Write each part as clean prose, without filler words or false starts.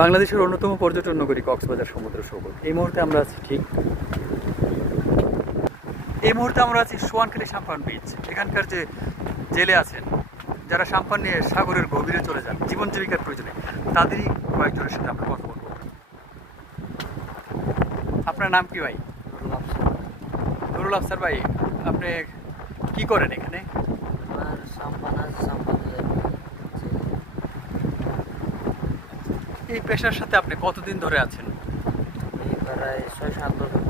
বাংলাদেশের অন্যতম পর্যটন নগরী কক্সবাজার সমুদ্র সৈকত। এই মুহূর্তে আমরা আছি সোয়ানখালী সাম্পান বিচ। এখানকার যে জেলে আছেন, যারা সাম্পান নিয়ে সাগরের গভীরে চলে যান জীবন জীবিকার প্রয়োজনে, তাদেরই কয়েকজনের সাথে আমরা কথা বলবো। আপনার নাম কি ভাই? নুরুল আফসার ভাই, আপনি কি করেন এখানে? এই পেশার সাথে আপনি কতদিন ধরে আছেন? প্রায় 6-7 বছর।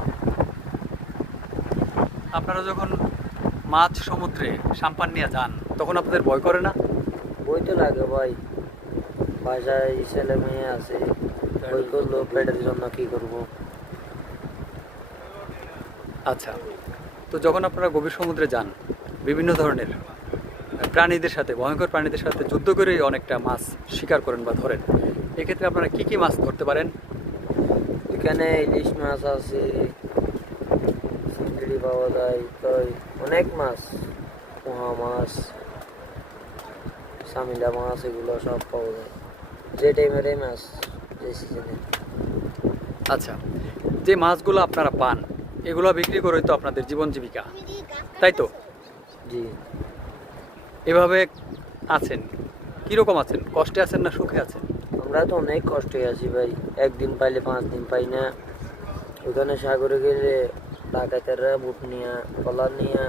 আপনারা যখন মাছ সমুদ্রে সাম্পান নিয়ে যান তখন আপনাদের ভয় করে না? বই তো লাগে ভাই, বাসায় ছেলে মেয়ে আছে, বই করলো পেটের জন্য কি করব। আচ্ছা, তো যখন আপনারা গভীর সমুদ্রে যান বিভিন্ন ধরনের প্রাণীদের সাথে, ভয়ঙ্কর প্রাণীদের সাথে যুদ্ধ করেই অনেকটা মাছ শিকার করেন বা ধরেন, এক্ষেত্রে আপনারা কি কি মাছ ধরতে পারেন? এখানে ইলিশ মাছ আছে, চিংড়ি পাওয়া যায়, তো অনেক মাছ, পোহা মাছ, সামিলা মাছ, এগুলো সব পাওয়া যায় যে টাইমের মাছ, যে সিজনে। আচ্ছা, যে মাছগুলো আপনারা পান এগুলো বিক্রি করেই তো আপনাদের জীবন জীবিকা, তাই তো? জি। এভাবে আছেন, কীরকম আছেন? কষ্টে আছেন না সুখে আছেন? আমরা তো অনেক কষ্টে আছি ভাই, একদিন পাইলে 5 দিন পাই না। ওখানে সাগরে গেলে ডাকাতেরা বুট নিয়ে, কলার নিয়ে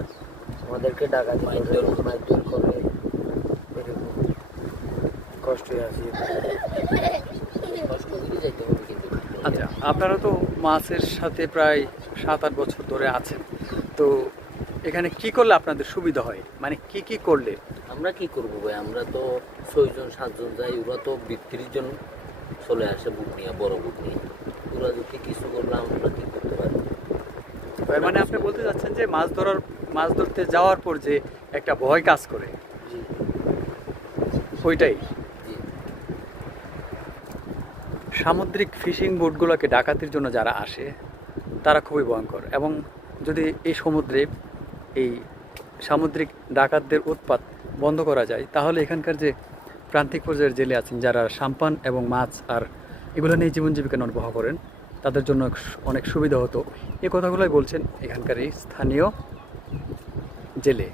আমাদেরকে ডাকাতি করে, মারধর করে, এরকম কষ্টে আছি। আচ্ছা, আপনারা তো মাছের সাথে প্রায় 7-8 বছর ধরে আছেন, তো এখানে কি করলে আপনাদের সুবিধা হয়, মানে কি কি করলে? আমরা কি করব ভাই, আমরা তো 6-7 জন যাই, ওরা তো 30 জন চলে আসে বুট নিয়ে, বড় বুট নিয়ে। ওরা যদি কিছু করলে আমরা কি করতে পারি? মানে আপনি বলতে চাচ্ছেন যে মাছ ধরতে যাওয়ার পর যে একটা ভয় কাজ করে, জি ওইটাই। জি। সামুদ্রিক ফিশিং বোটগুলোকে ডাকাতির জন্য যারা আসে তারা খুবই ভয়ঙ্কর, এবং যদি এই সমুদ্রে এই সামুদ্রিক ডাকাতদের উৎপাত বন্ধ করা যায় তাহলে এখানকার যে প্রান্তিক পর্যায়ের জেলে আছেন যারা সাম্পান এবং মাছ আর এগুলো নিয়ে জীবন জীবিকা নির্বাহ করেন, তাদের জন্য অনেক সুবিধা হতো। এই কথাগুলোই বলছেন এখানকার এই স্থানীয় জেলে।